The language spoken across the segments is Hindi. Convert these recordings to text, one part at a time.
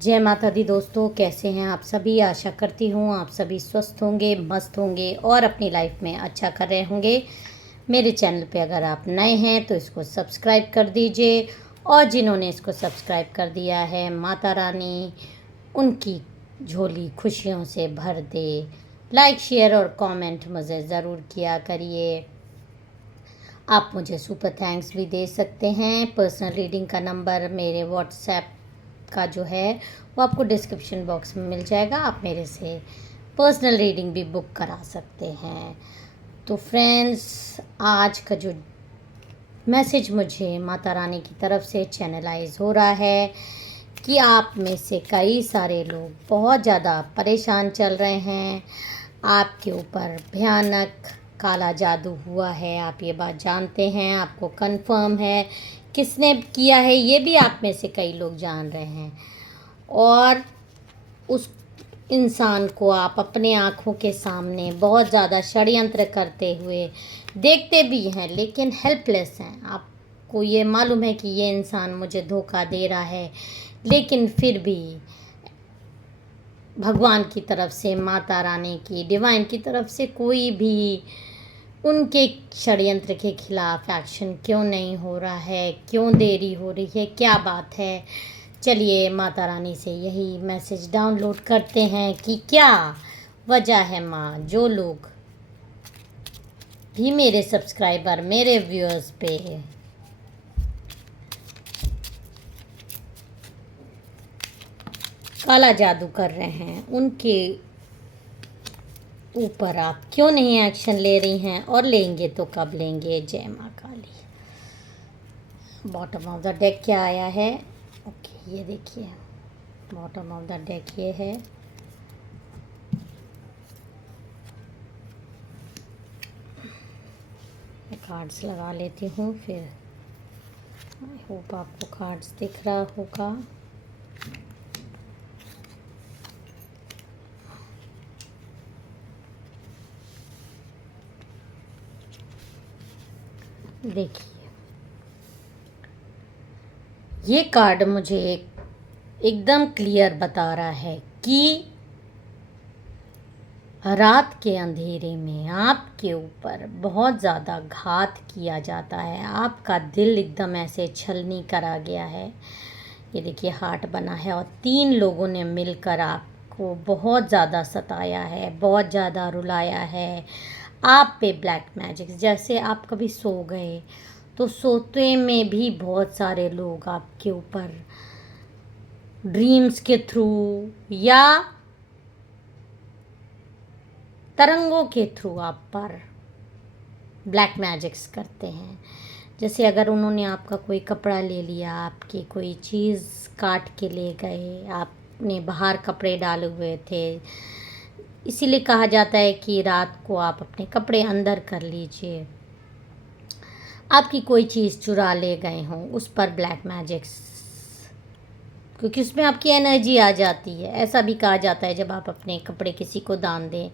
जय माता दी दोस्तों, कैसे हैं आप सभी। आशा करती हूँ आप सभी स्वस्थ होंगे, मस्त होंगे और अपनी लाइफ में अच्छा कर रहे होंगे। मेरे चैनल पे अगर आप नए हैं तो इसको सब्सक्राइब कर दीजिए, और जिन्होंने इसको सब्सक्राइब कर दिया है, माता रानी उनकी झोली खुशियों से भर दे। लाइक, शेयर और कमेंट मुझे ज़रूर किया करिए। आप मुझे सुपर थैंक्स भी दे सकते हैं। पर्सनल रीडिंग का नंबर मेरे व्हाट्सएप का जो है वो आपको डिस्क्रिप्शन बॉक्स में मिल जाएगा। आप मेरे से पर्सनल रीडिंग भी बुक करा सकते हैं। तो फ्रेंड्स, आज का जो मैसेज मुझे माता रानी की तरफ से चैनलाइज हो रहा है कि आप में से कई सारे लोग बहुत ज़्यादा परेशान चल रहे हैं। आपके ऊपर भयानक काला जादू हुआ है, आप ये बात जानते हैं, आपको कंफर्म है। किसने किया है ये भी आप में से कई लोग जान रहे हैं, और उस इंसान को आप अपने आँखों के सामने बहुत ज़्यादा षड्यंत्र करते हुए देखते भी हैं, लेकिन हेल्पलेस हैं। आपको ये मालूम है कि ये इंसान मुझे धोखा दे रहा है, लेकिन फिर भी भगवान की तरफ से, माता रानी की, डिवाइन की तरफ से कोई भी उनके षड्यंत्र के खिलाफ एक्शन क्यों नहीं हो रहा है, क्यों देरी हो रही है, क्या बात है। चलिए माता रानी से यही मैसेज डाउनलोड करते हैं कि क्या वजह है माँ। जो लोग भी मेरे सब्सक्राइबर, मेरे व्यूअर्स पे काला जादू कर रहे हैं, उनके ऊपर आप क्यों नहीं एक्शन ले रही हैं, और लेंगे तो कब लेंगे। जय माँ काली। बॉटम ऑफ द डेक क्या आया है? ओके, ये देखिए बॉटम ऑफ द डेक ये है। कार्ड्स लगा लेती हूँ, फिर आई होप आपको कार्ड्स दिख रहा होगा। देखिए, ये कार्ड मुझे एकदम क्लियर बता रहा है कि रात के अंधेरे में आपके ऊपर बहुत ज़्यादा घात किया जाता है। आपका दिल एकदम ऐसे छलनी करा गया है। ये देखिए हार्ट बना है, और 3 लोगों ने मिलकर आपको बहुत ज़्यादा सताया है, बहुत ज़्यादा रुलाया है। आप पे ब्लैक मैजिक, जैसे आप कभी सो गए तो सोते में भी बहुत सारे लोग आपके ऊपर ड्रीम्स के थ्रू या तरंगों के थ्रू आप पर ब्लैक मैजिक्स करते हैं। जैसे अगर उन्होंने आपका कोई कपड़ा ले लिया, आपकी कोई चीज़ काट के ले गए, आपने बाहर कपड़े डाले हुए थे, इसीलिए कहा जाता है कि रात को आप अपने कपड़े अंदर कर लीजिए। आपकी कोई चीज़ चुरा ले गए हों, उस पर ब्लैक मैजिक्स, क्योंकि उसमें आपकी एनर्जी आ जाती है। ऐसा भी कहा जाता है जब आप अपने कपड़े किसी को दान दें,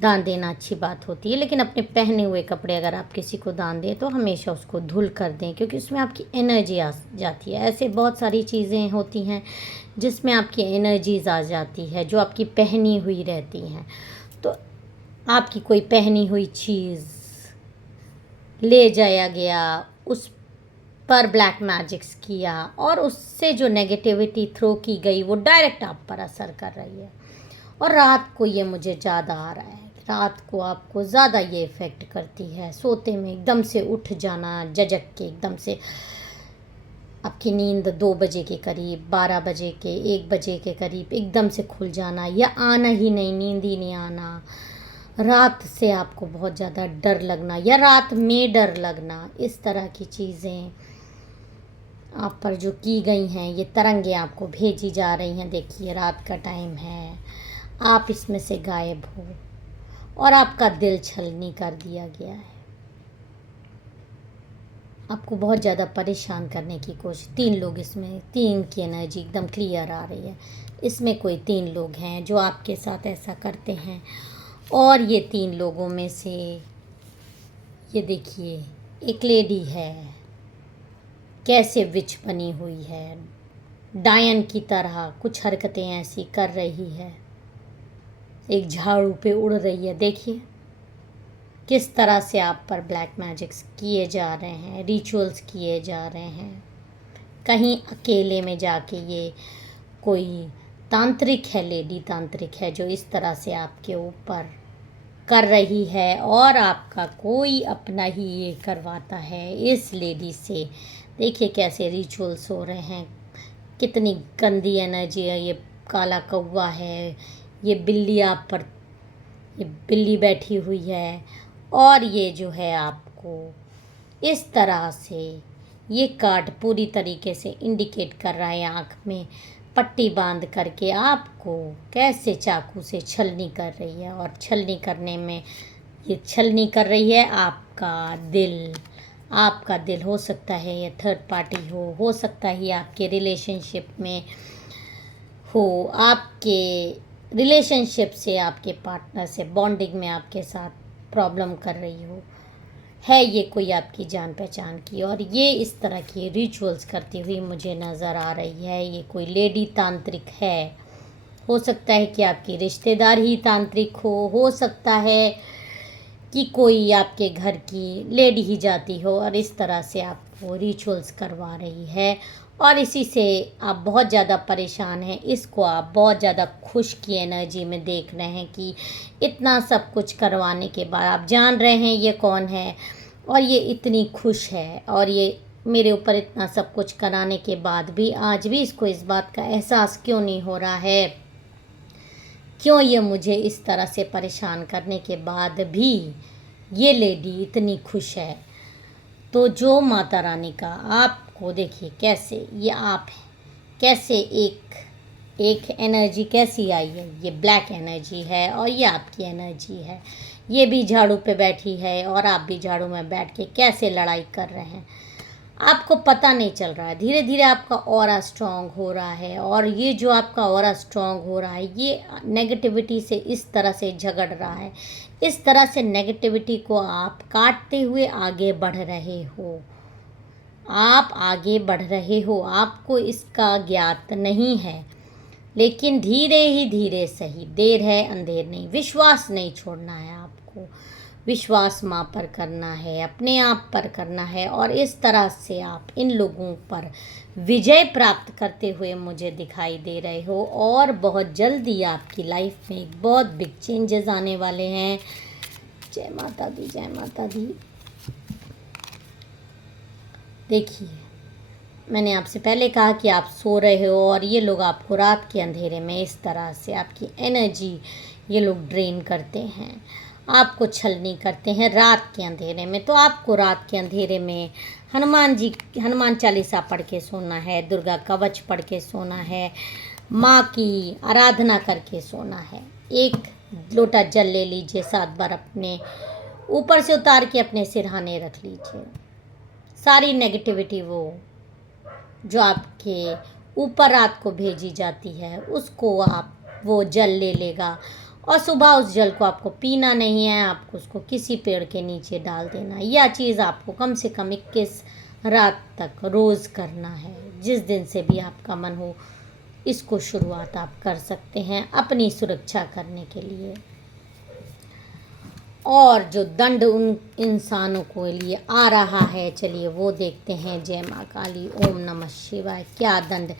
दान देना अच्छी बात होती है, लेकिन अपने पहने हुए कपड़े अगर आप किसी को दान दें तो हमेशा उसको धुल कर दें, क्योंकि उसमें आपकी एनर्जी आ जाती है। ऐसे बहुत सारी चीज़ें होती हैं जिसमें आपकी एनर्जीज आ जाती है, जो आपकी पहनी हुई रहती हैं। तो आपकी कोई पहनी हुई चीज़ ले जाया गया, उस पर ब्लैक मैजिक्स किया, और उससे जो नेगेटिविटी थ्रो की गई वो डायरेक्ट आप पर असर कर रही है। और रात को ये मुझे ज़्यादा आ रहा है, रात को आपको ज़्यादा ये इफ़ेक्ट करती है। सोते में एकदम से उठ जाना, झटक के एकदम से आपकी नींद 2 बजे के करीब, 12 बजे के, 1 बजे के करीब एकदम से खुल जाना, या आना ही नहीं, नींद ही नहीं आना। रात से आपको बहुत ज़्यादा डर लगना, या रात में डर लगना, इस तरह की चीज़ें आप पर जो की गई हैं, ये तरंगें आपको भेजी जा रही हैं। देखिए रात का टाइम है, आप इसमें से गायब हो, और आपका दिल छलनी कर दिया गया है। आपको बहुत ज़्यादा परेशान करने की कोशिश, 3 लोग, इसमें 3 की एनर्जी एकदम क्लियर आ रही है। इसमें कोई 3 लोग हैं जो आपके साथ ऐसा करते हैं, और ये 3 लोगों में से ये देखिए एक लेडी है, कैसे विच बनी हुई है, डायन की तरह कुछ हरकतें ऐसी कर रही है, एक झाड़ू पे उड़ रही है। देखिए किस तरह से आप पर ब्लैक मैजिक्स किए जा रहे हैं, रिचुअल्स किए जा रहे हैं। कहीं अकेले में जाके ये कोई तांत्रिक है, लेडी तांत्रिक है, जो इस तरह से आपके ऊपर कर रही है, और आपका कोई अपना ही ये करवाता है इस लेडी से। देखिए कैसे रिचुअल्स हो रहे हैं, कितनी गंदी एनर्जी है। ये काला कौवा है, ये बिल्ली आप पर, ये बिल्ली बैठी हुई है, और ये जो है आपको इस तरह से ये कार्ड पूरी तरीके से इंडिकेट कर रहा है, आँख में पट्टी बांध करके आपको कैसे चाकू से छलनी कर रही है। और छलनी करने में ये छलनी कर रही है आपका दिल। आपका दिल हो सकता है ये थर्ड पार्टी हो सकता है आपके रिलेशनशिप में हो, आपके रिलेशनशिप से, आपके पार्टनर से बॉन्डिंग में आपके साथ प्रॉब्लम कर रही हो, है ये कोई आपकी जान पहचान की, और ये इस तरह की रिचुअल्स करती हुई मुझे नज़र आ रही है। ये कोई लेडी तांत्रिक है, हो सकता है कि आपकी रिश्तेदार ही तांत्रिक हो सकता है कि कोई आपके घर की लेडी ही जाती हो और इस तरह से आपको रिचुअल्स करवा रही है, और इसी से आप बहुत ज़्यादा परेशान हैं। इसको आप बहुत ज़्यादा खुश की एनर्जी में देख रहे हैं कि इतना सब कुछ करवाने के बाद आप जान रहे हैं ये कौन है, और ये इतनी खुश है, और ये मेरे ऊपर इतना सब कुछ कराने के बाद भी आज भी इसको इस बात का एहसास क्यों नहीं हो रहा है, क्यों ये मुझे इस तरह से परेशान करने के बाद भी ये लेडी इतनी खुश है। तो जो माता रानी का आपको देखिए कैसे ये आप हैं, कैसे एक एनर्जी कैसी आई है, ये ब्लैक एनर्जी है और ये आपकी एनर्जी है। ये भी झाड़ू पे बैठी है और आप भी झाड़ू में बैठ के कैसे लड़ाई कर रहे हैं, आपको पता नहीं चल रहा है। धीरे धीरे आपका ऑरा स्ट्रांग हो रहा है, और ये जो आपका ऑरा स्ट्रांग हो रहा है ये नेगेटिविटी से इस तरह से झगड़ रहा है, इस तरह से नेगेटिविटी को आप काटते हुए आगे बढ़ रहे हो। आप आगे बढ़ रहे हो, आपको इसका ज्ञात नहीं है, लेकिन धीरे ही धीरे सही, देर है अंधेर नहीं। विश्वास नहीं छोड़ना है आपको, विश्वास माँ पर करना है, अपने आप पर करना है, और इस तरह से आप इन लोगों पर विजय प्राप्त करते हुए मुझे दिखाई दे रहे हो। और बहुत जल्दी आपकी लाइफ में एक बहुत बिग चेंजेस आने वाले हैं। जय माता दी, जय माता दी। देखिए मैंने आपसे पहले कहा कि आप सो रहे हो और ये लोग आपको रात के अंधेरे में इस तरह से आपकी एनर्जी ये लोग ड्रेन करते हैं, आपको छलनी करते हैं रात के अंधेरे में। तो आपको रात के अंधेरे में हनुमान चालीसा पढ़ के सोना है, दुर्गा कवच पढ़ के सोना है, माँ की आराधना करके सोना है। एक लोटा जल ले लीजिए, 7 बार अपने ऊपर से उतार के अपने सिरहाने रख लीजिए। सारी नेगेटिविटी वो जो आपके ऊपर रात को भेजी जाती है उसको आप वो जल ले लेगा, और सुबह उस जल को आपको पीना नहीं है, आपको उसको किसी पेड़ के नीचे डाल देना है। यह चीज़ आपको कम से कम 21 रात तक रोज़ करना है। जिस दिन से भी आपका मन हो इसको शुरुआत आप कर सकते हैं अपनी सुरक्षा करने के लिए। और जो दंड उन इंसानों को लिए आ रहा है, चलिए वो देखते हैं। जय माँ काली, ओम नमः शिवाय। क्या दंड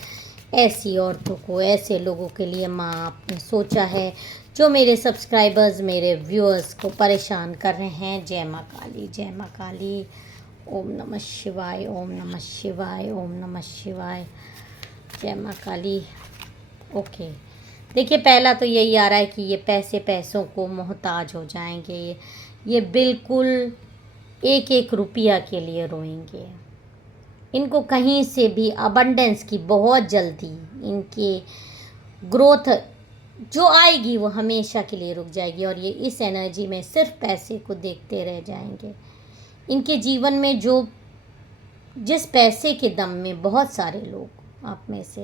ऐसी औरतों को, ऐसे लोगों के लिए माँ आपने सोचा है जो मेरे सब्सक्राइबर्स, मेरे व्यूअर्स को परेशान कर रहे हैं। जय माँ काली, जय माँ काली। ओम नमः शिवाय, ओम नमः शिवाय, ओम नमः शिवाय। जय माँ काली। ओके, देखिए पहला तो यही आ रहा है कि ये पैसों को मोहताज हो जाएंगे, ये बिल्कुल एक एक रुपया के लिए रोएंगे। इनको कहीं से भी अबंडेंस की बहुत जल्दी इनकी ग्रोथ जो आएगी वो हमेशा के लिए रुक जाएगी, और ये इस एनर्जी में सिर्फ पैसे को देखते रह जाएंगे। इनके जीवन में जो जिस पैसे के दम में बहुत सारे लोग आप में से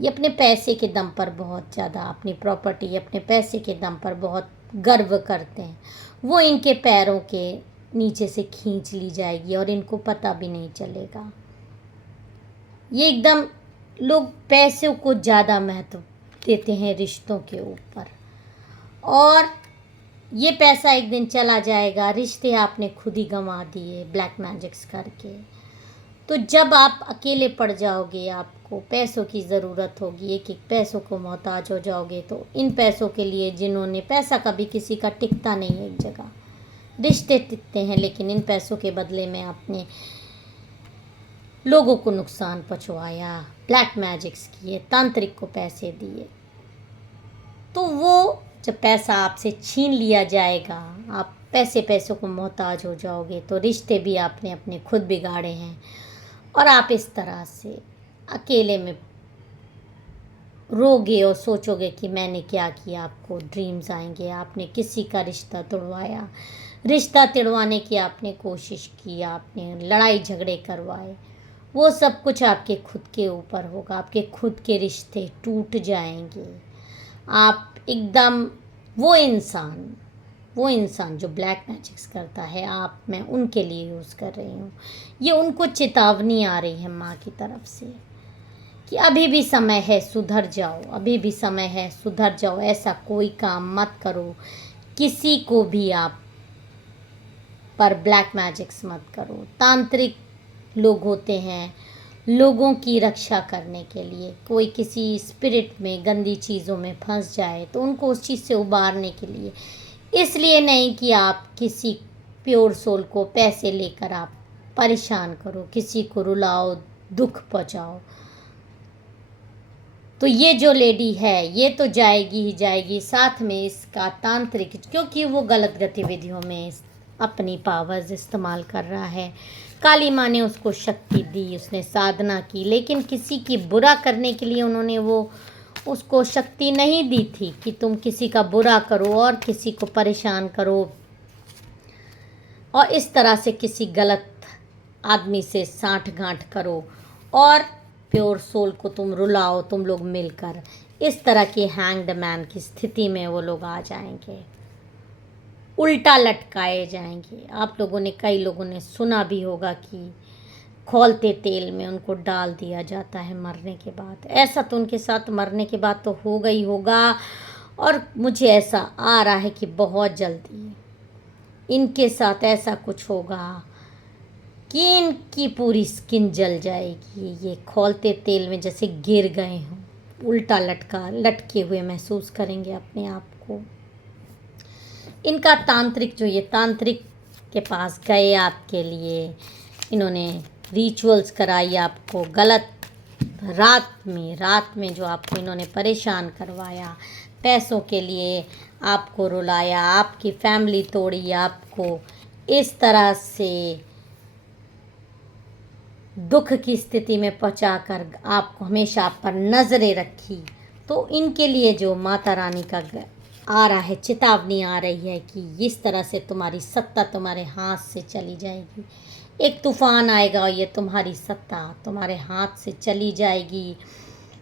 ये अपने पैसे के दम पर बहुत ज़्यादा, अपनी प्रॉपर्टी, अपने पैसे के दम पर बहुत गर्व करते हैं, वो इनके पैरों के नीचे से खींच ली जाएगी और इनको पता भी नहीं चलेगा। ये एकदम लोग पैसों को ज़्यादा महत्व देते हैं रिश्तों के ऊपर, और ये पैसा एक दिन चला जाएगा, रिश्ते आपने खुद ही गंवा दिए ब्लैक मैजिक्स करके। तो जब आप अकेले पड़ जाओगे, आपको पैसों की ज़रूरत होगी, एक एक पैसों को मोहताज हो जाओगे, तो इन पैसों के लिए जिन्होंने, पैसा कभी किसी का टिकता नहीं है एक जगह, रिश्ते टिकते हैं, लेकिन इन पैसों के बदले में आपने लोगों को नुकसान पहुंचवाया, ब्लैक मैजिक्स किए, तांत्रिक को पैसे दिए, तो वो जब पैसा आपसे छीन लिया जाएगा, आप पैसों को मोहताज हो जाओगे, तो रिश्ते भी आपने अपने खुद बिगाड़े हैं, और आप इस तरह से अकेले में रोगे और सोचोगे कि मैंने क्या किया। आपको ड्रीम्स आएंगे, आपने किसी का रिश्ता तोड़वाया, रिश्ता तोड़वाने की आपने कोशिश की, आपने लड़ाई झगड़े करवाए, वो सब कुछ आपके खुद के ऊपर होगा, आपके खुद के रिश्ते टूट जाएंगे। आप एकदम वो इंसान जो ब्लैक मैजिक्स करता है, मैं उनके लिए यूज़ कर रही हूँ, ये उनको चेतावनी आ रही है माँ की तरफ से कि अभी भी समय है, सुधर जाओ, अभी भी समय है, सुधर जाओ, ऐसा कोई काम मत करो, किसी को भी आप पर ब्लैक मैजिक्स मत करो। तांत्रिक लोग होते हैं लोगों की रक्षा करने के लिए, कोई किसी स्पिरिट में गंदी चीज़ों में फंस जाए तो उनको उस चीज़ से उबारने के लिए, इसलिए नहीं कि आप किसी प्योर सोल को पैसे लेकर आप परेशान करो, किसी को रुलाओ, दुख पहुंचाओ। तो ये जो लेडी है ये तो जाएगी ही जाएगी, साथ में इसका तांत्रिक, क्योंकि वो गलत गतिविधियों में अपनी पावर्स इस्तेमाल कर रहा है। काली माँ ने उसको शक्ति दी, उसने साधना की, लेकिन किसी की बुरा करने के लिए उन्होंने वो उसको शक्ति नहीं दी थी कि तुम किसी का बुरा करो और किसी को परेशान करो और इस तरह से किसी गलत आदमी से साठ-गांठ करो और प्योर सोल को तुम रुलाओ, तुम लोग मिलकर। इस तरह की हैंग्ड मैन की स्थिति में वो लोग आ जाएंगे, उल्टा लटकाए जाएंगे। आप लोगों ने, कई लोगों ने सुना भी होगा कि खौलते तेल में उनको डाल दिया जाता है मरने के बाद। ऐसा तो उनके साथ मरने के बाद तो होगा ही होगा, और मुझे ऐसा आ रहा है कि बहुत जल्दी इनके साथ ऐसा कुछ होगा कि इनकी पूरी स्किन जल जाएगी। ये खौलते तेल में जैसे गिर गए हों, उल्टा लटके हुए महसूस करेंगे अपने आप को। इनका तांत्रिक, जो ये तांत्रिक के पास गए आपके लिए, इन्होंने रिचुअल्स कराई आपको गलत, रात में जो आपको इन्होंने परेशान करवाया, पैसों के लिए आपको रुलाया, आपकी फैमिली तोड़ी, आपको इस तरह से दुख की स्थिति में पहुंचाकर आपको हमेशा आप पर नज़रें रखी, तो इनके लिए जो माता रानी का आ रहा है, चेतावनी आ रही है कि इस तरह से तुम्हारी सत्ता तुम्हारे हाथ से चली जाएगी। एक तूफान आएगा और ये तुम्हारी सत्ता तुम्हारे हाथ से चली जाएगी,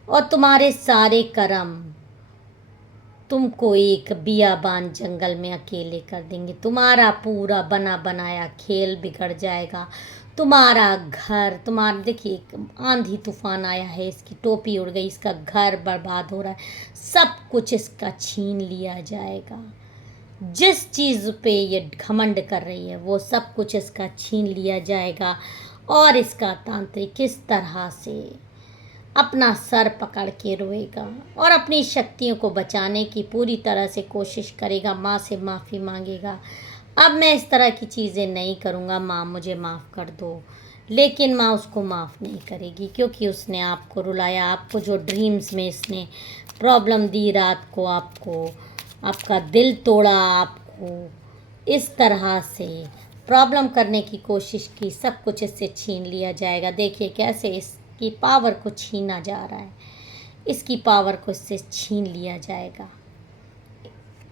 और तुम्हारे सारे कर्म तुमको एक बियाबान जंगल में अकेले कर देंगे। तुम्हारा पूरा बना बनाया खेल बिगड़ जाएगा, तुम्हारा घर, देखिए आंधी तूफान आया है, इसकी टोपी उड़ गई, इसका घर बर्बाद हो रहा है, सब कुछ इसका छीन लिया जाएगा। जिस चीज़ पे ये घमंड कर रही है वो सब कुछ इसका छीन लिया जाएगा, और इसका तांत्रिक किस तरह से अपना सर पकड़ के रोएगा और अपनी शक्तियों को बचाने की पूरी तरह से कोशिश करेगा, माँ से माफ़ी मांगेगा। अब मैं इस तरह की चीज़ें नहीं करूँगा, माँ मुझे माफ़ कर दो। लेकिन माँ उसको माफ़ नहीं करेगी, क्योंकि उसने आपको रुलाया, आपको जो ड्रीम्स में इसने प्रॉब्लम दी, रात को आपको, आपका दिल तोड़ा, आपको इस तरह से प्रॉब्लम करने की कोशिश की, सब कुछ इससे छीन लिया जाएगा। देखिए कैसे इसकी पावर को छीना जा रहा है, इसकी पावर को इससे छीन लिया जाएगा।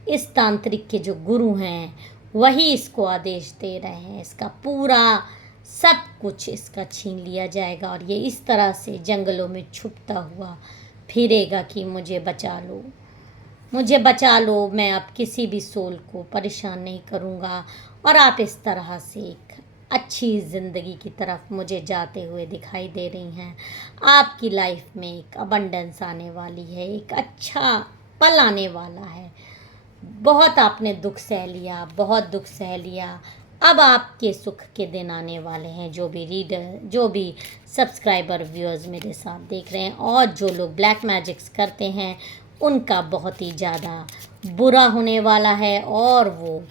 इस तांत्रिक के जो गुरु हैं वही इसको आदेश दे रहे हैं, इसका पूरा सब कुछ इसका छीन लिया जाएगा, और ये इस तरह से जंगलों में छुपता हुआ फिरेगा कि मुझे बचा लो, मुझे बचा लो, मैं अब किसी भी सोल को परेशान नहीं करूँगा। और आप इस तरह से एक अच्छी ज़िंदगी की तरफ मुझे जाते हुए दिखाई दे रही हैं। आपकी लाइफ में एक अबंडेंस आने वाली है, एक अच्छा पल आने वाला है। बहुत आपने दुख सह लिया, बहुत दुख सह लिया। अब आपके सुख के दिन आने वाले हैं। जो भी रीडर, जो भी सब्सक्राइबर, व्यूअर्स मेरे साथ देख रहे हैं, और जो लोग ब्लैक मैजिक्स करते हैं, उनका बहुत ही ज़्यादा बुरा होने वाला है, और वो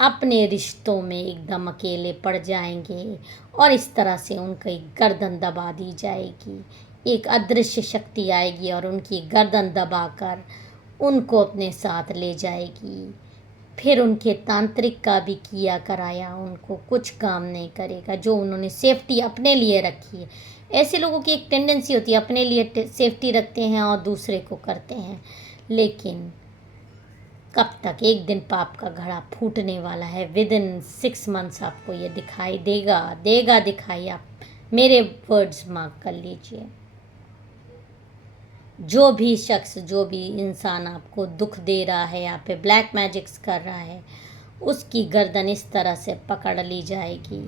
अपने रिश्तों में एकदम अकेले पड़ जाएंगे, और इस तरह से उनकी गर्दन दबा दी जाएगी। एक अदृश्य शक्ति आएगी और उनकी गर्दन दबाकर उनको अपने साथ ले जाएगी। फिर उनके तांत्रिक का भी किया कराया उनको कुछ काम नहीं करेगा। जो उन्होंने सेफ्टी अपने लिए रखी है, ऐसे लोगों की एक टेंडेंसी होती है, अपने लिए सेफ्टी रखते हैं और दूसरे को करते हैं। लेकिन कब तक, एक दिन पाप का घड़ा फूटने वाला है। विदिन 6 मंथ्स आपको ये दिखाई देगा दिखाई। आप मेरे वर्ड्स मार्क कर लीजिए। जो भी शख्स, जो भी इंसान आपको दुख दे रहा है, आप पे ब्लैक मैजिक्स कर रहा है, उसकी गर्दन इस तरह से पकड़ ली जाएगी।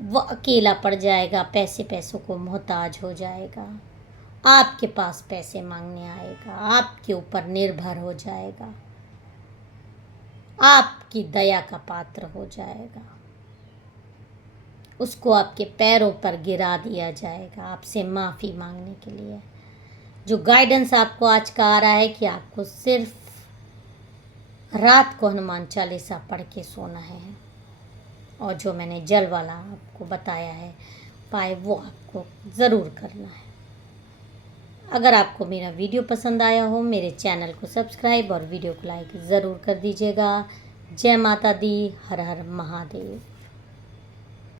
वो अकेला पड़ जाएगा, पैसों को मोहताज हो जाएगा, आपके पास पैसे मांगने आएगा, आपके ऊपर निर्भर हो जाएगा, आपकी दया का पात्र हो जाएगा। उसको आपके पैरों पर गिरा दिया जाएगा आपसे माफ़ी मांगने के लिए। जो गाइडेंस आपको आज का आ रहा है कि आपको सिर्फ रात को हनुमान चालीसा पढ़ के सोना है, और जो मैंने जल वाला आपको बताया है पाए, वो आपको ज़रूर करना है। अगर आपको मेरा वीडियो पसंद आया हो, मेरे चैनल को सब्सक्राइब और वीडियो को लाइक ज़रूर कर दीजिएगा। जय माता दी, हर हर महादेव।